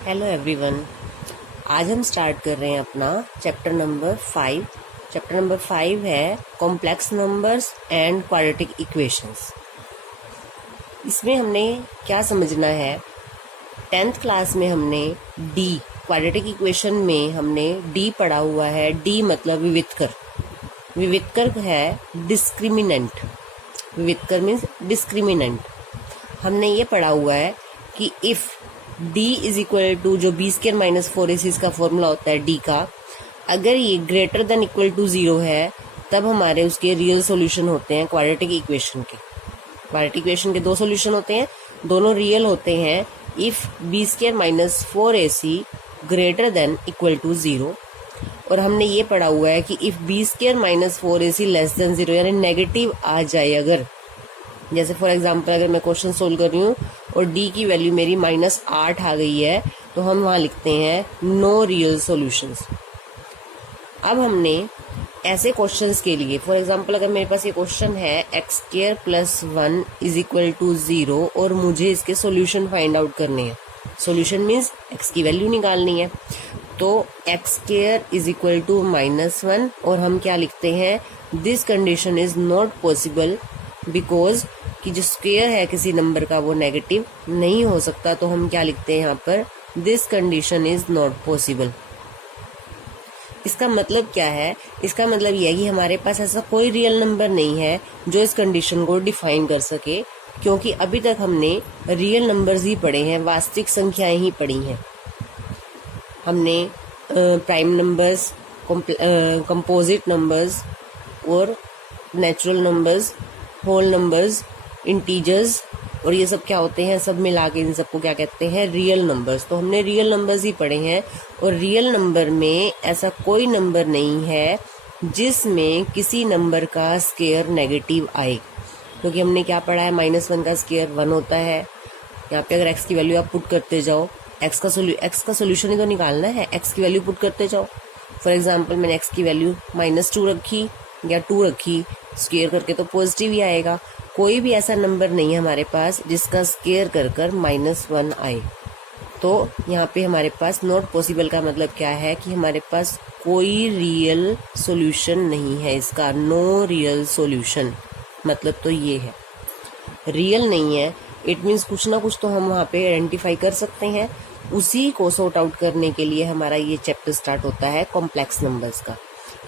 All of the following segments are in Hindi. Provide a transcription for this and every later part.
Hello everyone. आज हम स्टार्ट कर रहे हैं अपना चैप्टर नंबर 5। चैप्टर नंबर 5 है complex numbers and quadratic equations. इसमें हमने क्या समझना है, 10th क्लास में हमने डी क्वाड्रेटिक इक्वेशन में हमने डी पढ़ा हुआ है। डी मतलब विवितकर। विवितकर है डिस्क्रिमिनेंट। विवितकर means discriminant. हमने ये पढ़ा हुआ है कि if d is equal to जो बी स्क्र माइनस 4ac इसका फॉर्मूला होता है d का, अगर ये ग्रेटर देन इक्वल टू 0 है तब हमारे उसके रियल सॉल्यूशन होते हैं क्वाड्रेटिक इक्वेशन के। क्वाड्रेटिक इक्वेशन के दो सॉल्यूशन होते हैं, दोनों रियल होते हैं if B square minus 4ac greater than equal to 0। और हमने ये पढ़ा हुआ है कि if B square minus 4ac less than 0 यानी नेगेटिव आ जाए, अगर जैसे फॉर एग्जांपल अगर मैं क्वेश्चन सोल्व कर रही हूँ और d की वैल्यू मेरी -8 आ गई है तो हम वहाँ लिखते हैं नो रियल सॉल्यूशंस। अब हमने ऐसे क्वेश्चंस के लिए फॉर एग्जांपल अगर मेरे पास ये क्वेश्चन है x² + 1 इज इक्वल टू 0 और मुझे इसके सॉल्यूशन फाइंड आउट करने हैं। सॉल्यूशन मीन्स x की वैल्यू निकालनी है, तो x² इज इक्वल टू -1 और हम क्या लिखते हैं, this condition is not possible because कि जो स्क्वायर है किसी नंबर का वो नेगेटिव नहीं हो सकता। तो हम क्या लिखते हैं यहाँ पर, this condition is not possible. इसका मतलब क्या है, इसका मतलब यह है कि हमारे पास ऐसा कोई रियल नंबर नहीं है जो इस कंडीशन को डिफाइन कर सके, क्योंकि अभी तक हमने रियल नंबर्स ही पढ़े हैं, वास्तविक संख्याएं ही पढ़ी हैं। हमने प्राइम नंबर्स, कंपोजिट नंबर्स और natural numbers, whole numbers, integers और ये सब क्या होते हैं, सब मिला के इन सबको क्या कहते हैं, रियल नंबर्स। तो हमने रियल नंबर्स ही पढ़े हैं और रियल नंबर में ऐसा कोई नंबर नहीं है जिसमें किसी नंबर का स्क्वायर नेगेटिव आए, क्योंकि हमने क्या पढ़ा है, -1 का स्क्वायर 1 होता है। यहाँ पे अगर x की वैल्यू आप पुट करते जाओ, x का सोल्यूशन ही तो निकालना है, x की वैल्यू पुट करते जाओ। फॉर एग्जाम्पल मैंने x की वैल्यू -2 रखी या 2 रखी, स्क्वायर करके तो पॉजिटिव ही आएगा। कोई भी ऐसा नंबर नहीं है हमारे पास जिसका स्क्वायर कर कर -1 आए। तो यहाँ पे हमारे पास नॉट पॉसिबल का मतलब क्या है कि हमारे पास कोई रियल सॉल्यूशन नहीं है, इसका नो रियल सॉल्यूशन मतलब तो ये है, रियल नहीं है। इट मीन्स कुछ ना कुछ तो हम वहाँ पे आइडेंटिफाई कर सकते हैं। उसी को सॉर्ट आउट करने के लिए हमारा ये चैप्टर स्टार्ट होता है कॉम्प्लेक्स नंबर्स का।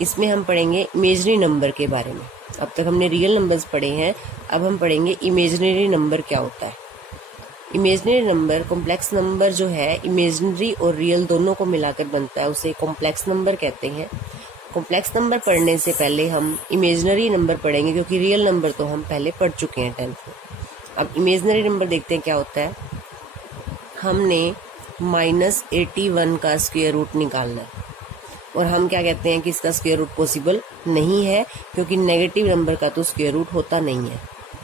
इसमें हम पढ़ेंगे इमेजिनरी नंबर के बारे में। अब तक हमने रियल नंबर्स पढ़े हैं, अब हम पढ़ेंगे इमेजिनरी नंबर क्या होता है। इमेजिनरी नंबर, कॉम्प्लेक्स नंबर जो है इमेजिनरी और रियल दोनों को मिलाकर बनता है, उसे कॉम्प्लेक्स नंबर कहते हैं। कॉम्प्लेक्स नंबर पढ़ने से पहले हम इमेजिनरी नंबर पढ़ेंगे, क्योंकि रियल नंबर तो हम पहले पढ़ चुके हैं 10th में। अब इमेजिनरी नंबर देखते हैं क्या होता है। हमने -81 का स्क्वायर रूट निकालना है और हम क्या कहते हैं कि इसका स्क्वायर रूट पॉसिबल नहीं है, क्योंकि नेगेटिव नंबर का तो स्क्वायर रूट होता नहीं है।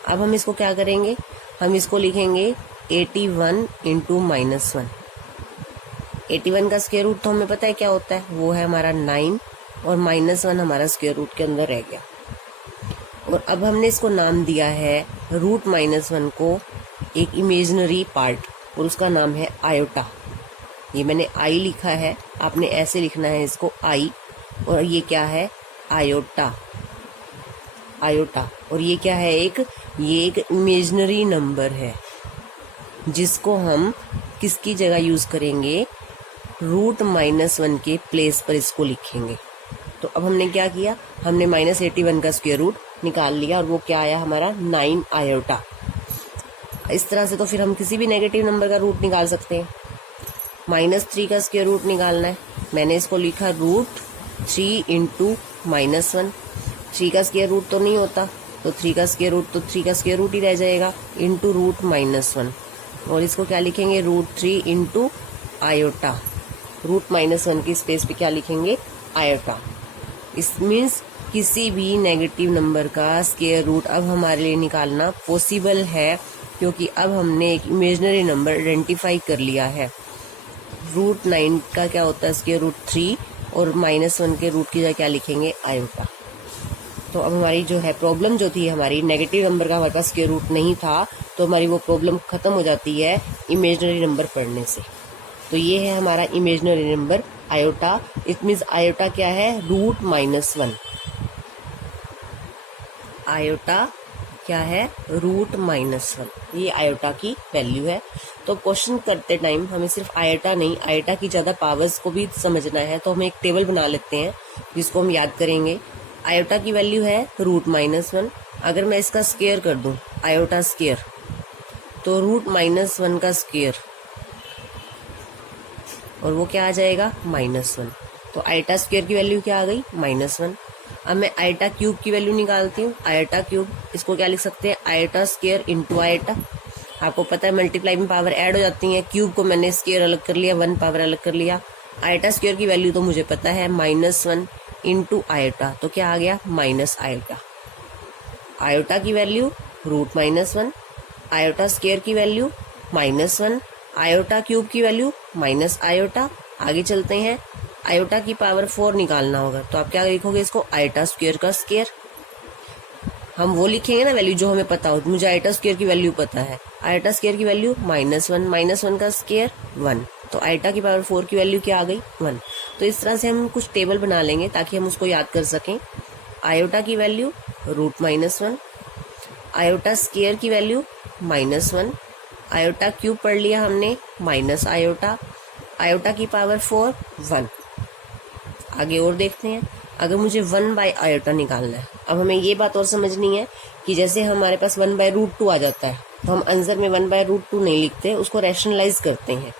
अब हम इसको क्या करेंगे, हम इसको लिखेंगे 81 इंटू -1। 81 का स्क्वायर रूट तो हमें पता है क्या होता है, वो है हमारा 9 और -1 हमारा स्क्वायर रूट के अंदर रह गया। और अब हमने इसको नाम दिया है रूट -1 को एक इमेजिनरी पार्ट, और उसका नाम है आयोटा। ये मैंने आई लिखा है, आपने ऐसे लिखना है इसको आई, और ये क्या है, आयोटा। आयोटा। और ये क्या है, ये एक इमेजिनरी नंबर है जिसको हम किसकी जगह यूज करेंगे, रूट -1 के प्लेस पर इसको लिखेंगे। तो अब हमने क्या किया, हमने -81 का स्क्वायर रूट निकाल लिया और वो क्या आया हमारा 9 आयोटा। इस तरह से तो फिर हम किसी भी नेगेटिव नंबर का रूट निकाल सकते हैं। -3 का स्क्वायर रूट निकालना है, मैंने इसको लिखा √3 इंटू -1। 3 का स्क्वायर रूट तो नहीं होता, तो 3 का स्क्वायर रूट ही रह जाएगा, इंटू रूट -1। और इसको क्या लिखेंगे, √3 इंटू आयोटा। रूट -1 की स्पेस पे क्या लिखेंगे, आयोटा। इस मीन्स किसी भी नेगेटिव नंबर का स्क्वायर रूट अब हमारे लिए निकालना पॉसिबल है, क्योंकि अब हमने एक इमेजिनरी नंबर आइडेंटिफाई कर लिया है। √9 का क्या होता है, स्क्वायर रूट 3, और -1 के रूट की जगह क्या लिखेंगे, आयोटा। तो अब हमारी जो है प्रॉब्लम जो थी, हमारी नेगेटिव नंबर का हमारे पास स्क्वायर रूट नहीं था, तो हमारी वो प्रॉब्लम खत्म हो जाती है इमेजिनरी नंबर पढ़ने से। तो ये है हमारा imaginary number iota. It means iota क्या है, रूट -1। आयोटा क्या है, रूट -1। ये आयोटा की वैल्यू है। तो क्वेश्चन करते टाइम हमें सिर्फ आयोटा नहीं, आयोटा की ज़्यादा पावर्स को भी समझना है। तो हम एक टेबल बना लेते हैं जिसको हम याद करेंगे। आयोटा की वैल्यू है रूट -1। अगर मैं इसका स्क्वायर कर दूं, आयोटा स्क्वायर, तो रूट -1 का स्क्वायर, और वो क्या आ जाएगा, -1। तो आयोटा स्क्वायर की वैल्यू क्या आ गई, -1। अब मैं आयोटा क्यूब की वैल्यू निकालती हूँ। आयोटा क्यूब, इसको क्या लिख सकते हैं, आयोटा स्क्वायर इंटू आयोटा। आपको पता है मल्टीप्लाई में पावर ऐड हो जाती है। क्यूब को मैंने स्क्वायर अलग कर लिया, 1 पावर अलग कर लिया। आयोटा स्क्वायर की वैल्यू तो मुझे पता है -1 इंटू आयोटा, तो क्या आ गया, माइनस आयोटा। आयोटा की वैल्यू रूट -1, आयोटा स्क्वायर की वैल्यू -1, आयोटा क्यूब की वैल्यू माइनस आयोटा। आगे चलते हैं, आयोटा की पावर 4 निकालना होगा, तो आप क्या लिखोगे इसको, आयोटा स्क्वायर का स्क्वायर। हम वो लिखेंगे ना वैल्यू जो हमें पता हो। मुझे आयोटा स्क्वायर की वैल्यू पता है, आयोटा स्क्वायर की वैल्यू -1 का स्क्वायर 1। तो आयोटा की पावर 4 की वैल्यू क्या आ गई, 1। तो इस तरह से हम कुछ टेबल बना लेंगे ताकि हम उसको याद कर सकें। आयोटा की वैल्यू रूट -1, आयोटा स्क्वायर की वैल्यू -1, आयोटा क्यूब पढ़ लिया हमने, माइनस आयोटा, आयोटा की पावर 4 1। आगे और देखते हैं। अगर मुझे 1/आयोटा निकालना है, अब हमें ये बात और समझनी है कि जैसे हमारे पास 1/√2 आ जाता है, तो हम आंसर में 1/√2 नहीं लिखते, उसको रैशनलाइज करते हैं।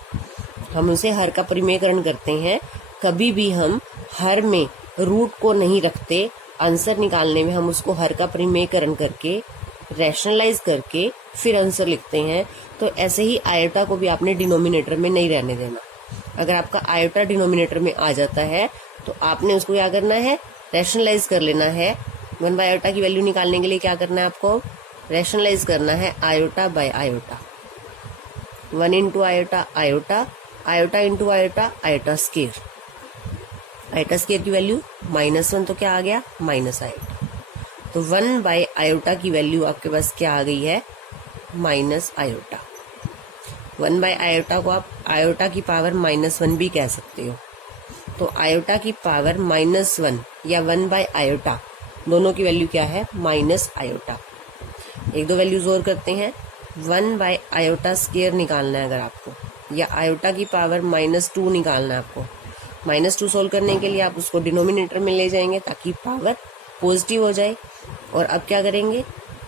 हम उसे हर का परिमेयकरण करते हैं। कभी भी हम हर में रूट को नहीं रखते। आंसर निकालने में हम उसको हर का परिमेयकरण करके, रैशनलाइज करके फिर आंसर लिखते हैं। तो ऐसे ही आयोटा को भी आपने डिनोमिनेटर में नहीं रहने देना। अगर आपका आयोटा डिनोमिनेटर में आ जाता है तो आपने उसको क्या करना है, रैशनलाइज कर लेना है। 1/आयोटा की वैल्यू निकालने के लिए क्या करना है, आपको रैशनलाइज करना है iota by iota. 1 into iota iota, iota into iota iota square. Iota square की वैल्यू -1, तो क्या आ गया, माइनस आयोटा। तो 1/आयोटा की वैल्यू आपके पास क्या आ गई है, माइनस आयोटा। 1/आयोटा को आप आयोटा की पावर -1 भी कह सकते हो। तो आयोटा की पावर -1 या 1/आयोटा, दोनों की वैल्यू क्या है, माइनस आयोटा। एक दो वैल्यूज और करते हैं। 1/आयोटा स्क्वायर निकालना है अगर आपको, या आयोटा की पावर -2 निकालना है आपको। -2 सोल्व करने के लिए आप उसको डिनोमिनेटर में ले जाएंगे ताकि पावर पॉजिटिव हो जाए। और अब क्या करेंगे,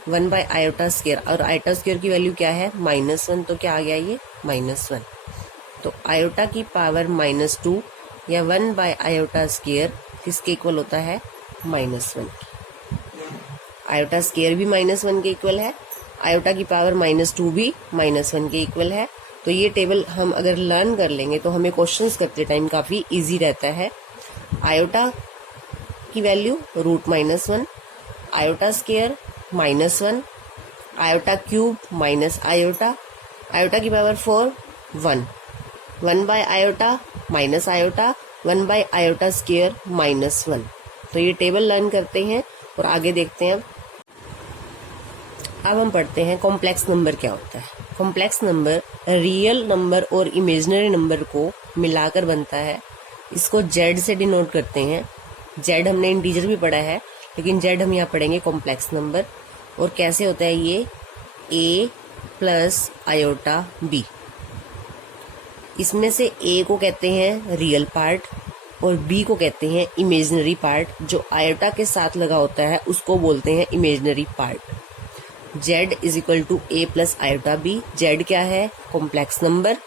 1/आयोटा स्क्वायर, और आयोटा स्क्वायर की वैल्यू क्या है, -1, तो क्या आ गया ये, -1। तो आयोटा की पावर -2 या 1/आयोटा स्क्वायर किसके इक्वल होता है, -1। आयोटा स्क्वायर भी -1 के इक्वल है, आयोटा की पावर -2 भी -1 के इक्वल है। तो ये टेबल हम अगर लर्न कर लेंगे तो हमें क्वेश्चंस करते टाइम काफ़ी इजी रहता है। आयोटा की value root -1, iota square -1, iota cube minus iota, iota की पावर 4 1, 1/आयोटा माइनस आयोटा, 1/आयोटा स्क्वायर -1। तो ये टेबल लर्न करते हैं और आगे देखते हैं। अब हम पढ़ते हैं कॉम्प्लेक्स नंबर क्या होता है। कॉम्प्लेक्स नंबर रियल नंबर और इमेजिनरी नंबर को मिलाकर बनता है। इसको जेड से डिनोट करते हैं। जेड हमने इंटीजर भी पढ़ा है, लेकिन जेड हम यहाँ पढ़ेंगे कॉम्प्लेक्स नंबर। और कैसे होता है ये, a प्लस आयोटा b। इसमें से a को कहते हैं रियल पार्ट और b को कहते हैं इमेजिनरी पार्ट। जो आयोटा के साथ लगा होता है उसको बोलते हैं imaginary part. z is equal to a plus iota b। z क्या है, कॉम्प्लेक्स नंबर।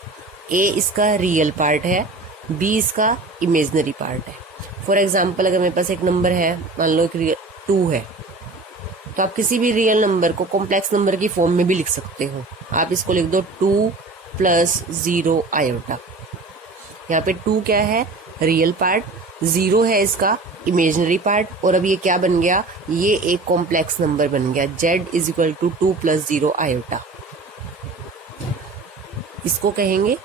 a इसका रियल पार्ट है, b इसका इमेजिनरी पार्ट है। फॉर एग्जाम्पल अगर मेरे पास एक नंबर है, मान लो एक 2 है, तो आप किसी भी रियल नंबर को कॉम्प्लेक्स नंबर की फॉर्म में भी लिख सकते हो। आप इसको लिख दो 2 प्लस 0 आयोटा। यहाँ पे 2 क्या है, रियल पार्ट, 0 है इसका इमेजिनरी पार्ट, और अब ये क्या बन गया, ये एक कॉम्प्लेक्स नंबर बन गया। z is equal to 2 plus 0 iota. इसको कहेंगे,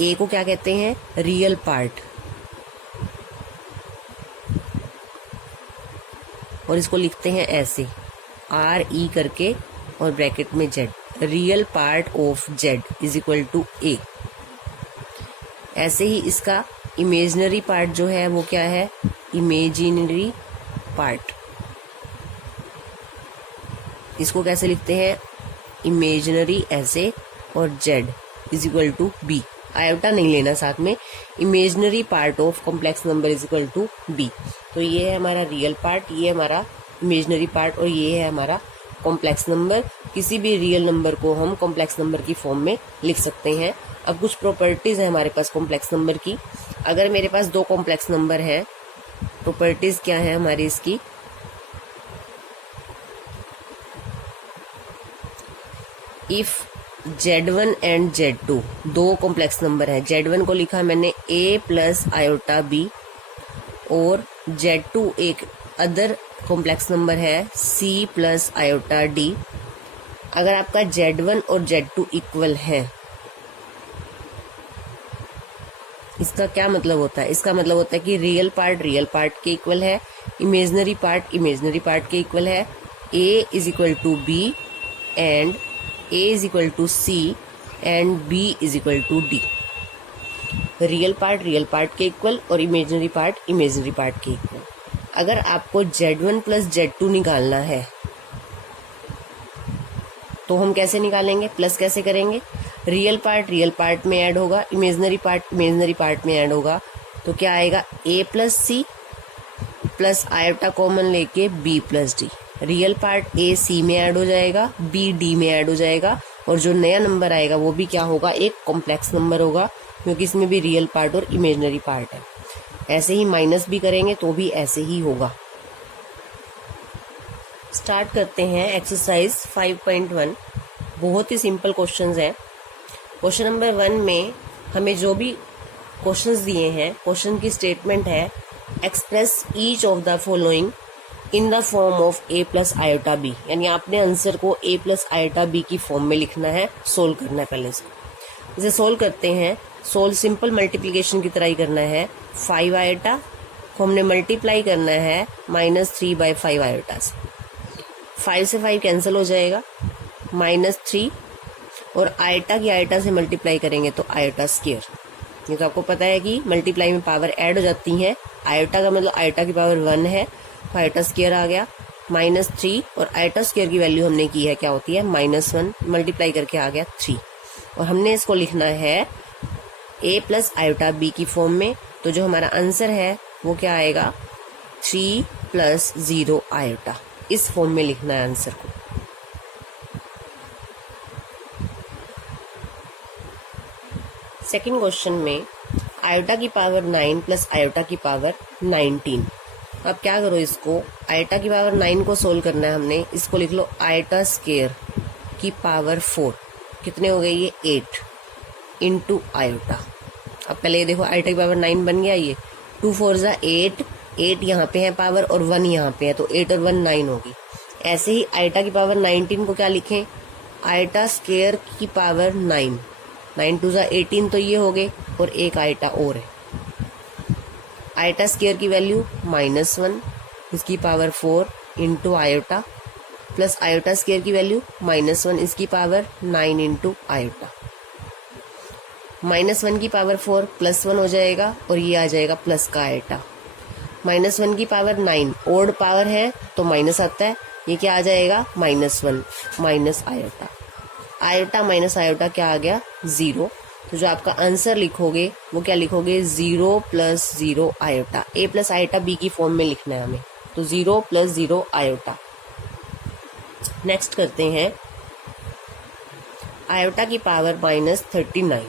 a को क्या कहते हैं, रियल पार्ट, और इसको लिखते हैं ऐसे RE करके और ब्रैकेट में z। Real part of z is equal to a। ऐसे ही इसका इमेजिनरी पार्ट जो है वो क्या है, इमेजिनरी पार्ट। इसको कैसे लिखते हैं, इमेजिनरी ऐसे और z is equal to b, iota नहीं लेना साथ में, imaginary part of complex number is equal to b। तो ये है हमारा रियल पार्ट, ये हमारा इमेजिनरी पार्ट और ये है हमारा कॉम्प्लेक्स नंबर। किसी भी रियल नंबर को हम कॉम्प्लेक्स नंबर की फॉर्म में लिख सकते हैं। अब कुछ प्रॉपर्टीज है हमारे पास कॉम्प्लेक्स नंबर की। अगर मेरे पास दो कॉम्प्लेक्स नंबर है, प्रॉपर्टीज क्या है हमारी इसकी, इफ Z1 एंड Z2 दो कॉम्प्लेक्स नंबर है, Z1 को लिखा मैंने a प्लस आयोटा b और Z2 एक अदर कॉम्प्लेक्स नंबर है c प्लस आयोटा d। अगर आपका Z1 और Z2 इक्वल है, इसका क्या मतलब होता है, इसका मतलब होता है कि रियल पार्ट के इक्वल है, इमेजिनरी पार्ट के इक्वल है, a is equal to b and a is equal to c and b is equal to d। Real part के इक्वल और इमेजिनरी पार्ट के इक्वल। अगर आपको Z1 प्लस Z2 निकालना है तो हम कैसे निकालेंगे, प्लस कैसे करेंगे, रियल पार्ट में ऐड होगा, इमेजिनरी पार्ट में ऐड होगा, तो क्या आएगा a plus C plus iota common लेके b plus D. Real part a c में ऐड हो जाएगा, b d में ऐड हो जाएगा और जो नया नंबर आएगा वो भी क्या होगा, एक कॉम्प्लेक्स नंबर होगा, क्योंकि इसमें भी रियल पार्ट और इमेजिनरी पार्ट है। ऐसे ही माइनस भी करेंगे तो भी ऐसे ही होगा। स्टार्ट करते हैं एक्सरसाइज 5.1। बहुत ही सिंपल क्वेश्चंस हैं। क्वेश्चन नंबर 1 में हमें जो भी क्वेश्चंस दिए हैं, क्वेश्चन की स्टेटमेंट है express each of the following in the form of a plus iota b, यानी आपने आंसर को a प्लस आयोटा b की फॉर्म में लिखना है, सोल्व करना है। पहले इसको इसे सोल्व करते हैं। सोल्व सिंपल मल्टीप्लिकेशन की तरह ही करना है। 5 आयोटा को हमने मल्टीप्लाई करना है -3/5 आयोटा से। 5 से 5 कैंसिल हो जाएगा, -3 और आयोटा की आयोटा से मल्टीप्लाई करेंगे तो आयोटा स्क्वायर। ये तो आपको पता है कि मल्टीप्लाई में पावर ऐड हो जाती है। आयोटा का मतलब आयोटा की पावर 1 है, आयोटा स्क्वायर आ गया, -3 और आयोटा स्क्वायर की वैल्यू हमने की है क्या होती है, -1, मल्टीप्लाई करके आ गया 3। और हमने इसको लिखना है a प्लस आयोटा b की फॉर्म में। तो जो हमारा आंसर है वो क्या आएगा, 3 + 0 आयोटा। इस फॉर्म में लिखना है आंसर को। सेकंड क्वेश्चन में आयोटा की पावर 9 प्लस आयोटा की पावर 19। अब क्या करो, इसको आयोटा की पावर 9 को सोल्व करना है हमने। इसको लिख लो आयोटा स्क्वायर की पावर 4, कितने हो गए ये 8 इंटू आयोटा। अब पहले ये देखो आयोटा की पावर 9 बन गया, ये 2 4 ज़ा 8, 8 यहाँ पे है पावर और 1 यहाँ पे है, तो 8 और 1 9 होगी। ऐसे ही आयोटा की पावर 19 को क्या लिखें, आयोटा स्क्वायर की पावर 9, 9 2 ज़ा 18 तो ये हो गए और एक आयोटा और है। आयोटा स्क्वायर की वैल्यू -1, इसकी power 4 into iota, plus iota square की वैल्यू -1, इसकी पावर 9 इंटू आयोटा। -1 की पावर 4 +1 हो जाएगा और ये आ जाएगा प्लस का आयोटा। -1 की पावर 9 ओड पावर है तो माइनस आता है, ये क्या आ जाएगा -1 minus iota. Iota minus iota क्या आ गया, 0। तो जो आपका आंसर लिखोगे वो क्या लिखोगे, 0 + 0 iota. a plus iota b की फॉर्म में लिखना है हमें, तो 0 + 0 आयोटा। नेक्स्ट करते हैं आयोटा की पावर -39।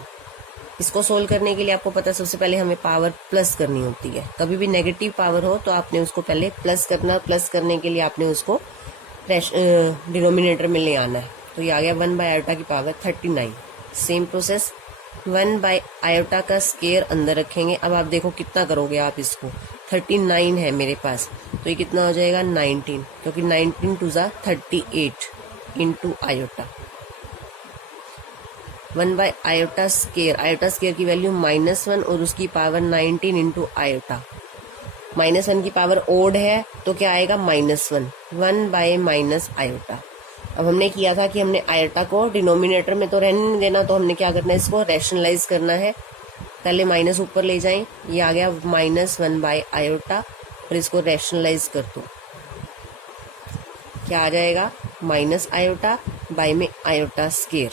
इसको सोल्व करने के लिए आपको पता है सबसे पहले हमें पावर प्लस करनी होती है। कभी भी नेगेटिव पावर हो तो आपने उसको पहले प्लस करना, प्लस करने के लिए आपने उसको डिनोमिनेटर में ले आना है। तो ये आ गया 1 बाय आयोटा की power 39। Same process 1 by iota का स्क्वायर अंदर रखेंगे। अब आप देखो कितना करोगे आप इसको, 39 है मेरे पास तो ये कितना हो जाएगा 19, क्योंकि 19 2 ज़ा 38 into iota. 1 by iota square की वैल्यू -1 और उसकी पावर 19 इंटू आयोटा। -1 की पावर ओड है तो क्या आएगा -1, 1 बाय माइनस आयोटा। अब हमने किया था कि हमने आयोटा को डिनोमिनेटर में तो रहने नहीं देना, तो हमने क्या करना है, इसको रैशनलाइज करना है। पहले माइनस ऊपर ले जाएं, ये आ गया -1/i और इसको रैशनलाइज कर दो, क्या आ जाएगा -i बाई में आयोटा स्केयर।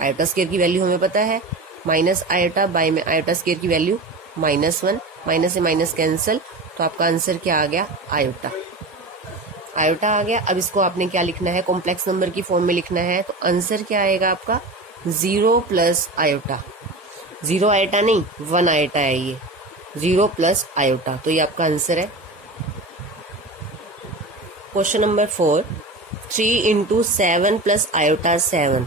आयोटा स्केयर की वैल्यू हमें पता है, -i बाई में आयोटा स्केयर की वैल्यू -1, माइनस से माइनस कैंसिल, तो आपका आंसर क्या आ गया आयोटा। आयोटा आ गया। अब इसको आपने क्या लिखना है, कॉम्प्लेक्स नंबर की फॉर्म में लिखना है, तो आंसर क्या आएगा आपका 0 प्लस आयोटा। 0 आयोटा नहीं 1 आयोटा है ये, 0 प्लस आयोटा, तो ये आपका आंसर है। Question number 4, 3 into 7 plus iota 7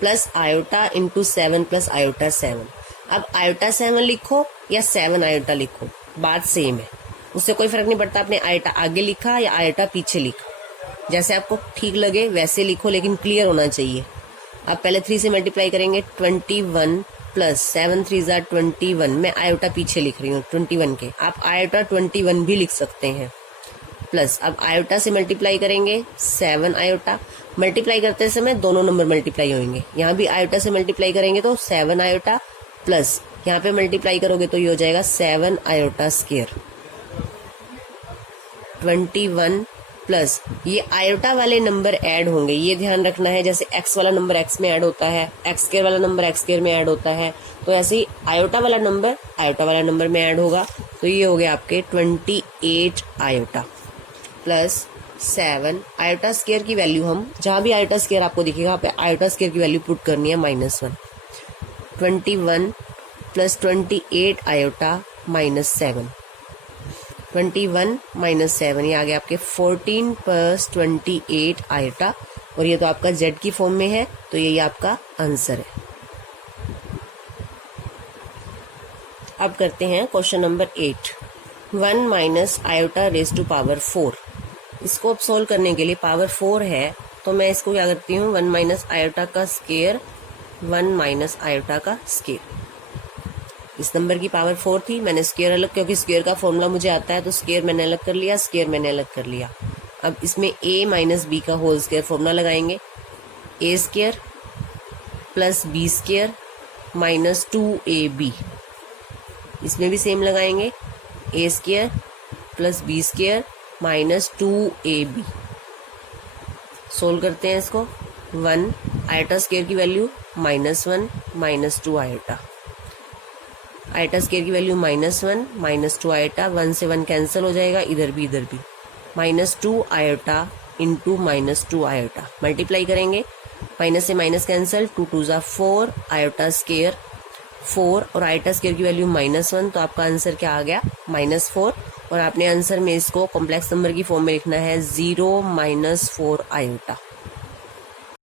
plus iota into 7 plus iota 7। अब आयोटा 7 लिखो या 7 आयोटा लिखो, बात सेम है, उससे कोई फर्क नहीं पड़ता आपने आयोटा आगे लिखा या आयोटा पीछे लिखा, जैसे आपको ठीक लगे वैसे लिखो, लेकिन क्लियर होना चाहिए। आप पहले 3 से मल्टीप्लाई करेंगे 21 प्लस 7 3 ज़ा 21, मैं आयोटा पीछे लिख रही हूँ 21 के, आप आयोटा 21 भी लिख सकते हैं। प्लस अब आयोटा से मल्टीप्लाई करेंगे 7 आयोटा, मल्टीप्लाई करते समय दोनों नंबर मल्टीप्लाई होंगे, यहाँ भी आयोटा से मल्टीप्लाई करेंगे तो 7 आयोटा, प्लस यहाँ पे मल्टीप्लाई करोगे तो ये हो जाएगा 7 आयोटा स्केयर। 21 प्लस ये आयोटा वाले नंबर ऐड होंगे, ये ध्यान रखना है, जैसे x वाला नंबर x में ऐड होता है, x स्केयर वाला नंबर x स्केयर में ऐड होता है, तो ऐसे ही आयोटा वाला नंबर आयोटा वाला नंबर में ऐड होगा। तो ये हो गया आपके 28 आयोटा प्लस 7 आयोटा स्केयर की वैल्यू, हम जहाँ भी आयोटा स्केयर आपको दिखेगा आप आयोटा स्केयर की वैल्यू पुट करनी है -1। 21 प्लस 28 आयोटा -7, 21 - 7, ये आ गया आपके 14 प्लस 28 आयोटा, और ये तो आपका z की फॉर्म में है, तो ये आपका आंसर है। अब करते हैं question number 8, 1 minus iota raise to power 4। इसको अब सोल्व करने के लिए पावर 4 है, तो मैं इसको क्या करती हूँ 1 माइनस आयोटा का स्केयर, 1 माइनस आयोटा का स्केयर। इस नंबर की पावर 4 थी, मैंने स्केयर अलग, क्योंकि स्केयर का फॉर्मूला मुझे आता है, तो स्केयर मैंने अलग कर लिया, स्केयर मैंने अलग कर लिया। अब इसमें a माइनस बी का होल स्केयर फॉर्मूला लगाएंगे, a square plus B square minus 2ab। इसमें भी सेम लगाएंगे, a square plus B square minus 2ab। Solve करते हैं इसको, 1 आयोटा स्केयर की वैल्यू -1 -2 आयोटा, आयोटा स्केयर की वैल्यू -1 -2 आयोटा, 1 से 1 कैंसिल हो जाएगा, इधर भी -2 आयोटा इंटू -2 आयोटा, मल्टीप्लाई करेंगे, माइनस से माइनस कैंसिल, 2 2 ज़ा 4 आयोटा स्केयर 4 और आयोटा स्केयर की वैल्यू -1, तो आपका आंसर क्या आ गया -4, और आपने आंसर में इसको कॉम्प्लेक्स नंबर की फॉर्म में लिखना है 0 - 4 आयोटा।